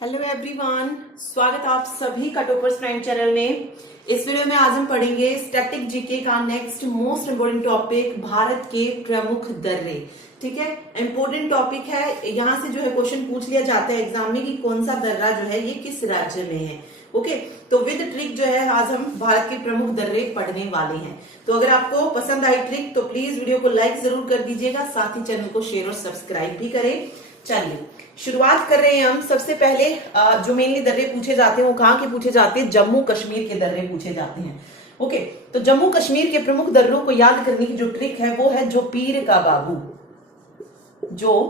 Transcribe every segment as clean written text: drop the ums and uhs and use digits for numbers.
Hello everyone, स्वागत आप सभी का टॉपर्स प्राइम चैनल में। इस वीडियो में आज हम पढ़ेंगे स्टैटिक जीके का next most important topic, Bharat के प्रमुख दर्रे। ठीक है, इंपॉर्टेंट टॉपिक है। यहाँ से जो है क्वेश्चन पूछ लिया जाता है एग्जाम में कि कौन सा दर्रा जो है ये किस राज्य में है। ओके, तो विद ट्रिक जो है आज हम भारत के प्रमुख दर्रे पढ़ने वाले हैं। तो अगर आपको पसंद आई ट्रिक तो प्लीज वीडियो को लाइक जरूर कर दीजिएगा, साथ ही चैनल को शेयर और सब्सक्राइब भी करें। चलिए शुरुआत कर रहे हैं हम। सबसे पहले जो मेनली दर्रे पूछे जाते हैं वो कहाँ के पूछे जाते हैं? जम्मू कश्मीर के दर्रे पूछे जाते हैं। ओके, तो जम्मू कश्मीर के प्रमुख दर्रों को याद करने की जो ट्रिक है वो है जो पीर का बाबू। जो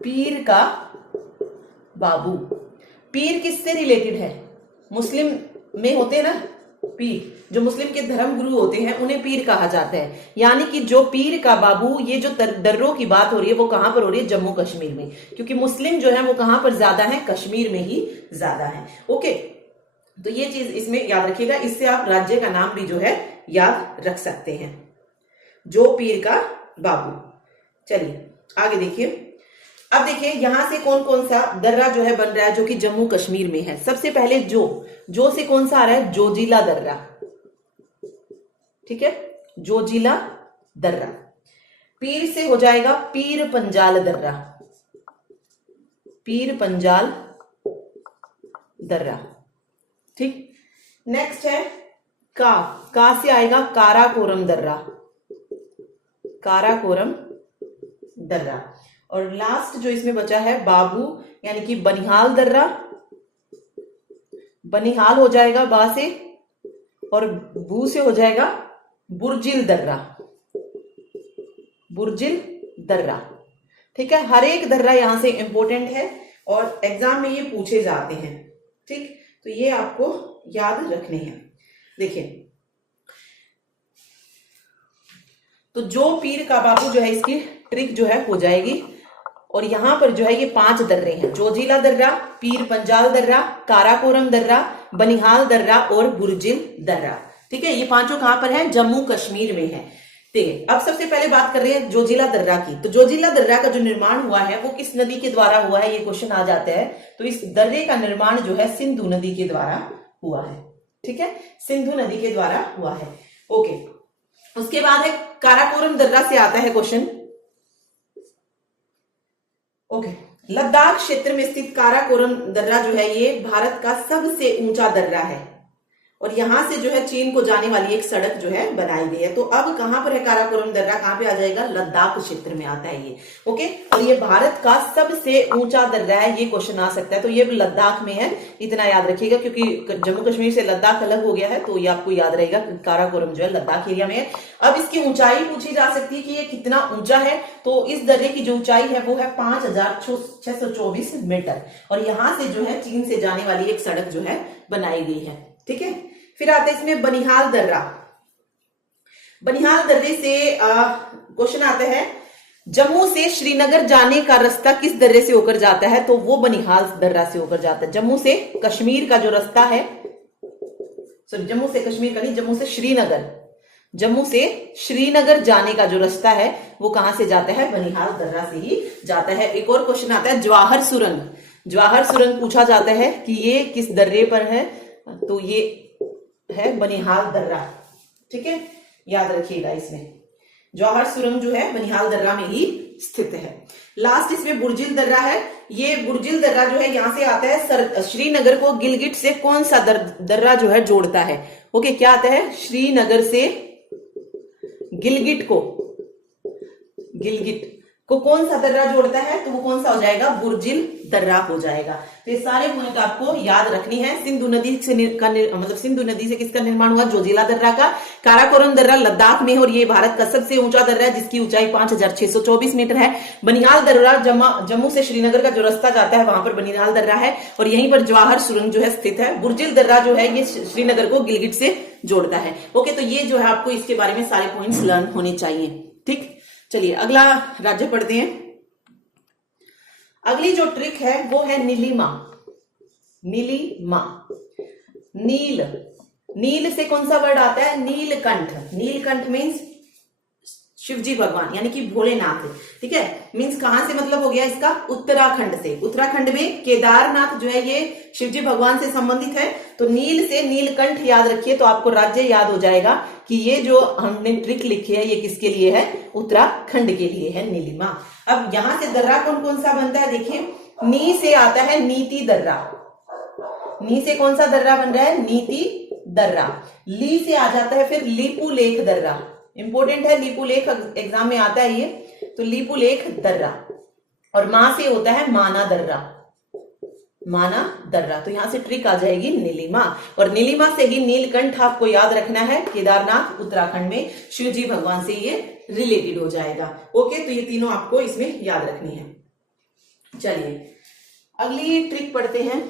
पीर का बाबू, पीर किससे रिलेटेड है? मुस्लिम में होते हैं ना पीर, जो मुस्लिम के धर्म गुरु होते हैं उन्हें पीर कहा जाता है। यानी कि जो पीर का बाबू, ये जो दर्रों की बात हो रही है वो कहां पर हो रही है? जम्मू कश्मीर में, क्योंकि मुस्लिम जो है वो कहां पर ज्यादा है? कश्मीर में ही ज्यादा है। ओके, तो ये चीज इसमें याद रखिएगा, इससे आप राज्य का नाम भी जो है याद रख सकते हैं, जो पीर का बाबू। चलिए आगे देखिए। अब देखिए यहां से कौन कौन सा दर्रा जो है बन रहा है जो कि जम्मू कश्मीर में है। सबसे पहले जो से कौन सा आ रहा है? जोजिला दर्रा। ठीक है, जोजिला दर्रा। पीर से हो जाएगा पीर पंजाल दर्रा। पीर पंजाल दर्रा। ठीक, नेक्स्ट है का से आएगा काराकोरम दर्रा। काराकोरम दर्रा। और लास्ट जो इसमें बचा है बाबू, यानी कि बनिहाल दर्रा। बनिहाल हो जाएगा बा से, और बू से हो जाएगा बुर्जिल दर्रा। बुर्जिल दर्रा। ठीक है, हर एक दर्रा यहां से इंपॉर्टेंट है और एग्जाम में ये पूछे जाते हैं। ठीक, तो ये आपको याद रखने हैं। देखिए, तो जो पीर का बाबू जो है इसकी ट्रिक जो है हो जाएगी। और यहां पर जो है ये 5 दर्रे हैं: जोजिला दर्रा, पीर पंजाल दर्रा, काराकोरम दर्रा, बनिहाल दर्रा और बुर्जिल दर्रा। ठीक है, ये पांचों कहां पर है? जम्मू कश्मीर में है। ठीक, अब सबसे पहले बात कर रहे हैं जोजिला दर्रा की। तो जोजिला दर्रा का जो निर्माण हुआ है वो किस नदी के द्वारा हुआ है? ये क्वेश्चन आ जाता है। तो इस दर्रे का निर्माण जो है सिंधु नदी के द्वारा हुआ है। ठीक है, सिंधु नदी के द्वारा हुआ है। ओके, उसके बाद है काराकोरम दर्रा से आता है क्वेश्चन। ओके, लद्दाख क्षेत्र में स्थित काराकोरम दर्रा जो है ये भारत का सबसे ऊंचा दर्रा है और यहां से जो है चीन को जाने वाली एक सड़क जो है बनाई गई है। तो अब कहां पर है काराकोरम दर्रा? कहां पे आ जाएगा? लद्दाख क्षेत्र में आता है ये। ओके, और ये भारत का सबसे ऊंचा दर्रा है, ये क्वेश्चन आ सकता है। तो ये लद्दाख में है, इतना याद रखिएगा, क्योंकि जम्मू कश्मीर से लद्दाख अलग हो गया है। तो ये आपको याद रहेगा काराकोरम जो है लद्दाख एरिया में है। अब इसकी ऊंचाई पूछी जा सकती है कि ये कितना ऊंचा है। तो इस दर्रे की जो ऊंचाई है वो है 5624 मीटर और यहां से जो है चीन से जाने वाली एक सड़क जो है बनाई गई है। ठीक है, फिर आते हैं इसमें बनिहाल दर्रा। बनिहाल दर्रे से क्वेश्चन आता है, जम्मू से श्रीनगर जाने का रास्ता किस दर्रे से होकर जाता है? तो वो बनिहाल दर्रा से होकर जाता है। जम्मू से कश्मीर का जो रास्ता है, सॉरी जम्मू से कश्मीर का नहीं, जम्मू से श्रीनगर, जम्मू से श्रीनगर जाने का जो रास्ता है वो कहां से जाता है? बनिहाल दर्रा से ही जाता है। एक और क्वेश्चन आता है जवाहर सुरंग। जवाहर सुरंग पूछा जाता है कि ये किस दर्रे पर है? तो ये है बनिहाल दर्रा। ठीक है, याद रखिएगा, इसमें जवाहर सुरंग जो है बनिहाल दर्रा में ही स्थित है। लास्ट इसमें बुर्जिल दर्रा है। ये बुर्जिल दर्रा जो है यहां से आता है श्रीनगर को गिलगिट से कौन सा दर्रा जो है जोड़ता है? ओके, क्या आता है? श्रीनगर से गिलगिट को कौन सा दर्रा जोड़ता है? तो वो कौन सा हो जाएगा? बुर्जिल दर्रा हो जाएगा। तो ये सारे पॉइंट आपको याद रखनी है। सिंधु नदी से मतलब सिंधु नदी से किसका निर्माण हुआ? जोजिला दर्रा का। काराकोरम दर्रा लद्दाख में और ये भारत का सबसे ऊंचा दर्रा है जिसकी ऊंचाई 5624 मीटर है। बनिहाल दर्रा जम्मू से श्रीनगर का जो रास्ता जाता है वहां पर बनिहाल दर्रा है और यहीं पर जवाहर सुरंग जो है स्थित है। बुर्जिल दर्रा जो है ये श्रीनगर को गिलगिट से जोड़ता है। ओके, तो ये जो है आपको इसके बारे में सारे पॉइंट्स लर्न होने चाहिए। ठीक, चलिए अगला राज्य पढ़ते हैं। अगली जो ट्रिक है वो है नीलिमा। नीलिमा, नील से कौन सा वर्ड आता है? नीलकंठ। नीलकंठ मीन्स शिवजी भगवान यानी कि भोलेनाथ, ठीक है। मीन्स कहां से मतलब हो गया इसका, उत्तराखंड से। उत्तराखंड में केदारनाथ जो है ये शिवजी भगवान से संबंधित है। तो नील से नीलकंठ याद रखिए तो आपको राज्य याद हो जाएगा कि ये जो हमने ट्रिक लिखी है ये किसके लिए है, उत्तराखंड के लिए है, नीलिमा। अब यहां से दर्रा कौन कौन सा बनता है, देखिए नी से आता है नीति दर्रा, नी से कौन सा दर्रा बन रहा है, नीति दर्रा। ली से आ जाता है फिर लीपू लेख दर्रा, इंपोर्टेंट है, लीपू लेख एग्जाम में आता है ये, तो लीपू लेख दर्रा। और मां से होता है माना दर्रा, माना दर्रा। तो यहां से ट्रिक आ जाएगी नीलिमा, और नीलिमा से ही नीलकंठ आपको याद रखना है, केदारनाथ उत्तराखंड में शिवजी भगवान से ये रिलेटेड हो जाएगा। ओके, तो ये तीनों आपको इसमें याद रखनी है। चलिए अगली ट्रिक पढ़ते हैं,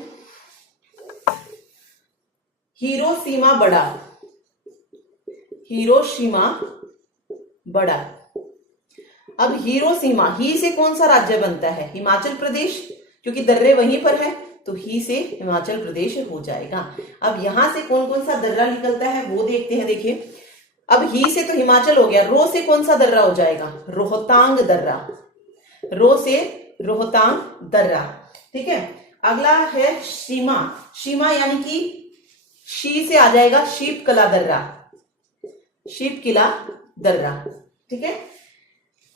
हिरोशिमा बड़ा, हिरोशिमा बड़ा। अब हिरोशिमा, ही से कौन सा राज्य बनता है, हिमाचल प्रदेश, क्योंकि दर्रे वहीं पर है तो ही से हिमाचल प्रदेश हो जाएगा। अब यहां से कौन कौन सा दर्रा निकलता है वो देखते हैं। देखिए अब ही से तो हिमाचल हो गया, रो से कौन सा दर्रा हो जाएगा, रोहतांग दर्रा, रो से रोहतांग दर्रा, ठीक है। अगला है सीमा, सीमा यानी कि शी से आ जाएगा शीपकला दर्रा, शीपकिला दर्रा, ठीक है।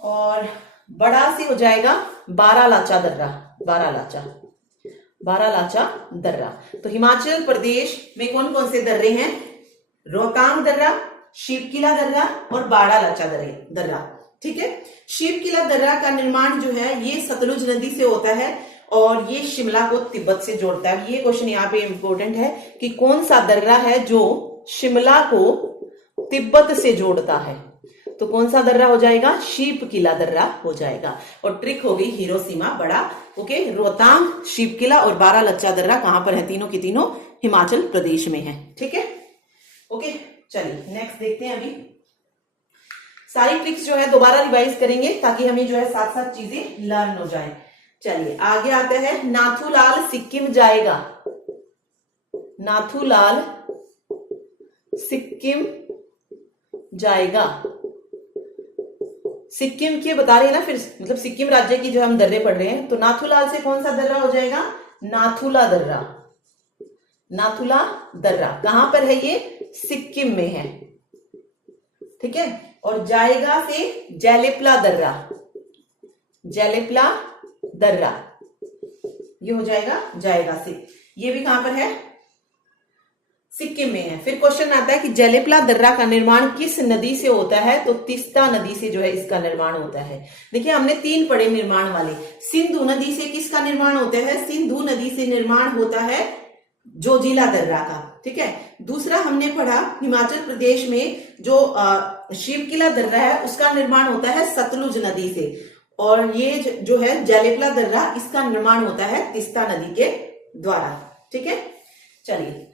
और बड़ा से हो जाएगा बारालाचा दर्रा, बारालाचा, बारालाचा दर्रा। तो हिमाचल प्रदेश में कौन कौन से दर्रे हैं, रोहतांग दर्रा, शीपकिला दर्रा और बारालाचा दर्रा, ठीक है। शीपकिला दर्रा का निर्माण जो है ये सतलुज नदी से होता है और ये शिमला को तिब्बत से जोड़ता है। ये क्वेश्चन यहाँ पे इंपॉर्टेंट है कि कौन सा दर्रा है जो शिमला को तिब्बत से जोड़ता है, तो कौन सा दर्रा हो जाएगा, शीपकिला दर्रा हो जाएगा। और ट्रिक हो गई हिरोशिमा बड़ा, ओके। रोहतांग, शीपकिला और बारालाचा दर्रा कहां पर है, तीनों की तीनों हिमाचल प्रदेश में है, ठीक है। ओके चलिए नेक्स्ट देखते हैं। अभी सारी ट्रिक्स जो है दोबारा रिवाइज करेंगे ताकि हमें जो है साथ साथ चीजें लर्न हो जाए। चलिए आगे आते हैं, नाथूलाल सिक्किम जाएगा, नाथूलाल सिक्किम जाएगा। सिक्किम के बता रहे हैं ना, फिर मतलब सिक्किम राज्य की जो हम दर्रे पढ़ रहे हैं, तो नाथूलाल से कौन सा दर्रा हो जाएगा, नाथुला दर्रा, नाथुला दर्रा। कहां पर है ये, सिक्किम में है, ठीक है। और जाएगा से जैलेपला दर्रा, जैलेपला दर्रा, ये हो जाएगा जाएगा से, ये भी कहां पर है, सिक्किम में है। फिर क्वेश्चन आता है कि जैलेपला दर्रा का निर्माण किस नदी से होता है, तो तीस्ता नदी से जो है इसका निर्माण होता है। देखिए हमने तीन पढ़े निर्माण वाले, सिंधु नदी से किसका निर्माण होता है, सिंधु नदी से निर्माण होता है जोजिला दर्रा का, ठीक है। दूसरा हमने पढ़ा हिमाचल प्रदेश में जो शीपकिला दर्रा है उसका निर्माण होता है सतलुज नदी से, और ये जो है जैलेपला दर्रा इसका निर्माण होता है तीस्ता नदी के द्वारा, ठीक है। चलिए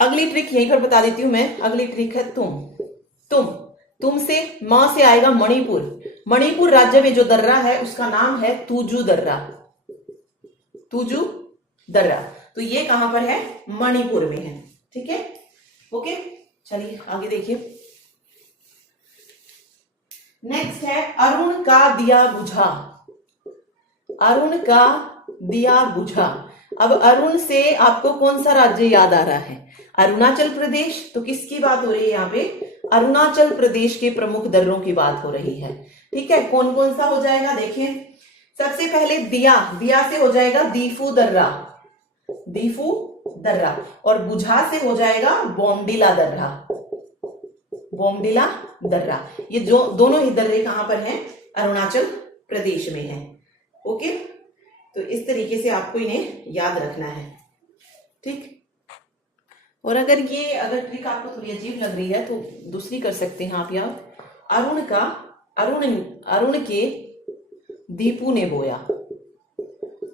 अगली ट्रिक यहीं पर बता देती हूं मैं। अगली ट्रिक है तुम से मां से आएगा मणिपुर, मणिपुर राज्य में जो दर्रा है उसका नाम है तुजू दर्रा, तुजू दर्रा। तो ये कहां पर है, मणिपुर में है, ठीक है। ओके चलिए आगे देखिए। नेक्स्ट है अरुण का दिया बुझा, अरुण का दिया बुझा। अब अरुण से आपको कौन सा राज्य याद आ रहा है, अरुणाचल प्रदेश। तो किसकी बात हो रही है यहाँ पे, अरुणाचल प्रदेश के प्रमुख दर्रों की बात हो रही है, ठीक है। कौन कौन सा हो जाएगा, देखिए सबसे पहले दिया, दिया से हो जाएगा दीफू दर्रा, दीफू दर्रा। और बुझा से हो जाएगा बोमडिला दर्रा, बोमडिला दर्रा। ये जो दोनों ही दर्रे कहां पर हैं, अरुणाचल प्रदेश में है, ओके। तो इस तरीके से आपको इन्हें याद रखना है, ठीक। और अगर ट्रिक आपको थोड़ी अजीब लग रही है तो दूसरी कर सकते हैं आप याद, अरुण के दीपू ने बोया,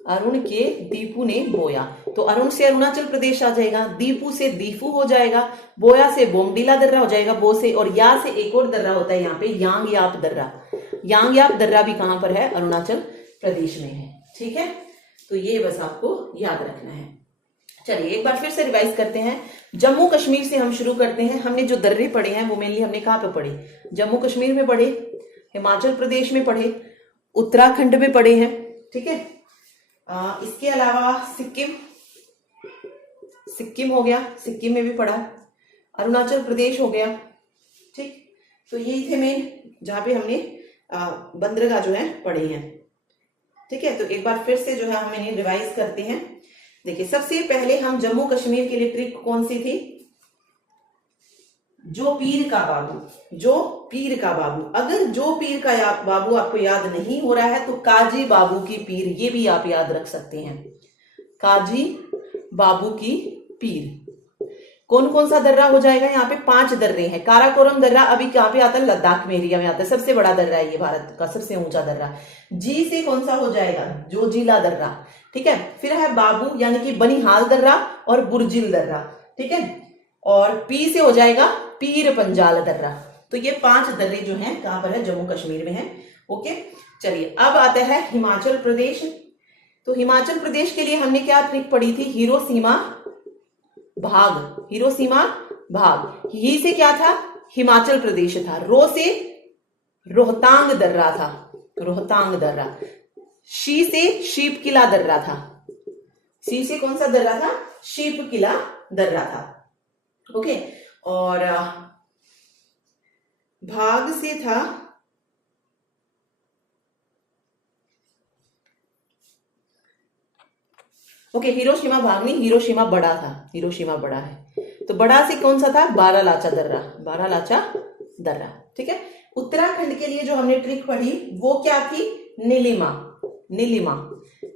अरुण के दीपू ने बोया। तो अरुण से अरुणाचल प्रदेश आ जाएगा, दीपू से दीफू हो जाएगा, बोया से बोमडिला दर्रा हो जाएगा, बो से, और या से एक और दर्रा होता है यहाँ पे यांगयाप दर्रा, यांगयाप दर्रा भी कहां पर है, अरुणाचल प्रदेश में है, ठीक है। तो ये बस आपको याद रखना है। चलिए एक बार फिर से रिवाइज करते हैं। जम्मू कश्मीर से हम शुरू करते हैं। हमने जो दर्रे पढ़े हैं वो मेनली हमने कहाँ पे पढ़े? जम्मू कश्मीर में पढ़े, हिमाचल प्रदेश में पढ़े, उत्तराखंड में पढ़े हैं, ठीक है। इसके अलावा सिक्किम हो गया, सिक्किम में भी पढ़ा, अरुणाचल प्रदेश हो गया, ठीक। तो यही थे मेन जहां पे हमने बंदरगाह जो है पढ़े हैं, ठीक है। तो एक बार फिर से जो है हम इन्हें रिवाइज करते हैं। देखिए सबसे पहले हम जम्मू कश्मीर के लिए ट्रिक कौन सी थी? जो पीर का बाबू, जो पीर का बाबू। अगर जो पीर का बाबू आपको याद नहीं हो रहा है तो काजी बाबू की पीर, ये भी आप याद रख सकते हैं, काजी बाबू की पीर। कौन कौन सा दर्रा हो जाएगा? यहाँ पे 5 दर्रे हैं। काराकोरम दर्रा अभी कहाँ पे आता है? लद्दाख में एरिया में आता है, सबसे बड़ा दर्रा है ये, भारत का सबसे ऊंचा दर्रा। जी से कौन सा हो जाएगा? जोजिला दर्रा, ठीक है। फिर है बाबू यानी कि बनिहाल दर्रा और बुर्जिल दर्रा, ठीक है। और पी से हो जाएगा पीर पंजाल दर्रा। तो ये 5 दर्रे जो हैं कहां पर है? जम्मू कश्मीर में है, ओके। चलिए अब आता है हिमाचल प्रदेश। तो हिमाचल प्रदेश के लिए हमने क्या ट्रिक पढ़ी थी? हिरोशिमा भाग, हिरोशिमा भाग। ही से क्या था? हिमाचल प्रदेश था। रो से रोहतांग दर्रा था, रोहतांग दर्रा। शी से शीप किला दर्रा था। सी से कौन सा दर्रा था? शीप किला दर्रा था, ओके। और भाग से था ओके, हिरोशिमा भाग नहीं, हिरोशिमा बड़ा था, हिरोशिमा बड़ा है। तो बड़ा से कौन सा था? बारालाचा दर्रा, बारालाचा दर्रा, ठीक है। उत्तराखंड के लिए जो हमने ट्रिक पढ़ी वो क्या थी? नीलिमा, नीलिमा।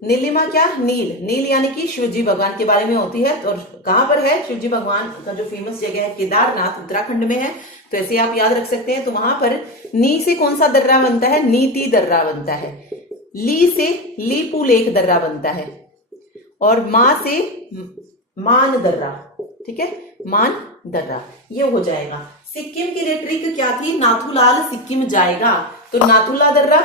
नीलिमा क्या? नील, नील यानी कि शिवजी भगवान के बारे में होती है। तो कहां पर है शिवजी भगवान का जो फेमस जगह है? केदारनाथ, उत्तराखंड में है। तो ऐसे आप याद रख सकते हैं। तो वहां पर नी से कौन सा दर्रा बनता है? नीति दर्रा बनता है। ली से लीपू लेक दर्रा बनता है। और मां से मान दर्रा, ठीक है, मान दर्रा, ये हो जाएगा। सिक्किम के लिए ट्रिक क्या थी? नाथुलाल सिक्किम जाएगा। तो नाथुला दर्रा,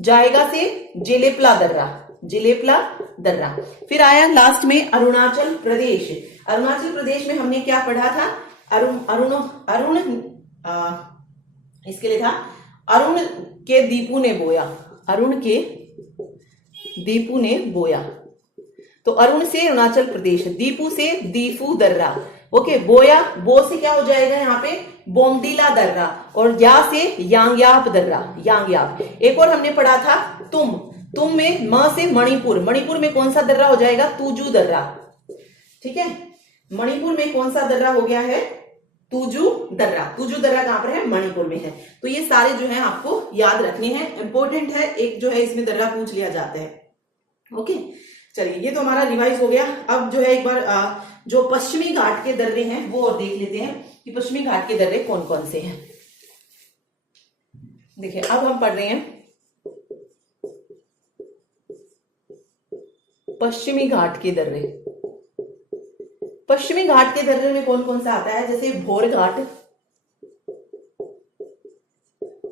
जाएगा से जेलेपला दर्रा, जेलेपला दर्रा। फिर आया लास्ट में अरुणाचल प्रदेश। अरुणाचल प्रदेश में हमने क्या पढ़ा था? अरुण इसके लिए था अरुण के दीपू ने बोया, अरुण के दीपू ने बोया। तो अरुण से अरुणाचल प्रदेश, दीपू से दीफू दर्रा, ओके। बोया, बो से क्या हो जाएगा यहाँ पे? बोमडीला दर्रा। और या से यांगयाप दर्रा, यांगयाप। एक और हमने पढ़ा था तुम में म से मणिपुर, मणिपुर में कौन सा दर्रा हो जाएगा? तुजू दर्रा, ठीक है। मणिपुर में कौन सा दर्रा हो गया है? तुजू दर्रा। तुजू दर्रा कहां पर है? मणिपुर में है। तो ये सारे जो है आपको याद रखने हैं, इंपॉर्टेंट है। एक जो है इसमें दर्रा पूछ लिया जाता है, ओके। चलिए ये तो हमारा रिवाइज हो गया। अब जो है एक बार जो पश्चिमी घाट के दर्रे हैं वो और देख लेते हैं कि पश्चिमी घाट के दर्रे कौन कौन से हैं। देखिए अब हम पढ़ रहे हैं पश्चिमी घाट के दर्रे। पश्चिमी घाट के दर्रे में कौन कौन सा आता है? जैसे भोर घाट,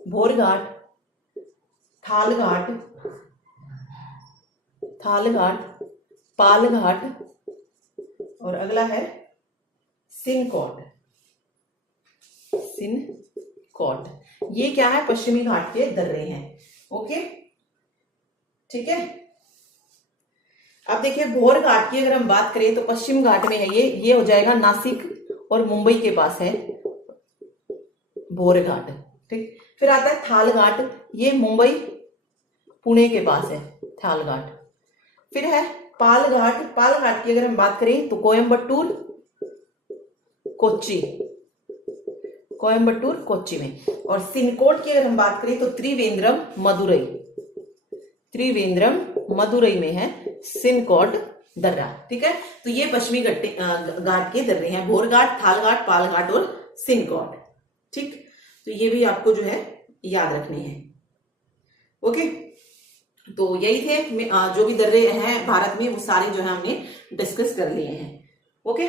भोर घाट, थाल घाट, थाल घाट, पाल घाट, और अगला है सिनकोट, सिनकोट। ये क्या है? पश्चिमी घाट के दर्रे हैं, ओके, ठीक है। अब देखिए भोर घाट की अगर हम बात करें तो पश्चिम घाट में है ये हो जाएगा नासिक और मुंबई के पास है भोर घाट, ठीक। फिर आता है थाल घाट, ये मुंबई पुणे के पास है थाल घाट। फिर है पाल घाट, पाल घाट की अगर हम बात करें तो कोयम्बटूर, कोच्चि, कोयम्बटूर कोच्चि में। और सिनकोट की अगर हम बात करें तो त्रिवेंद्रम मदुरई, त्रिवेंद्रम मदुरई में है सिनकोट दर्रा, ठीक है। तो ये पश्चिमी घाट के दर्रे हैं, भोर घाट, थाल घाट, पाल घाट और सिनकोट, ठीक। तो ये भी आपको जो है याद रखने हैं, ओके। तो यही थे जो भी दर्रे हैं भारत में वो सारे जो है हमने डिस्कस कर लिए हैं, okay.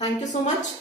Thank you so much.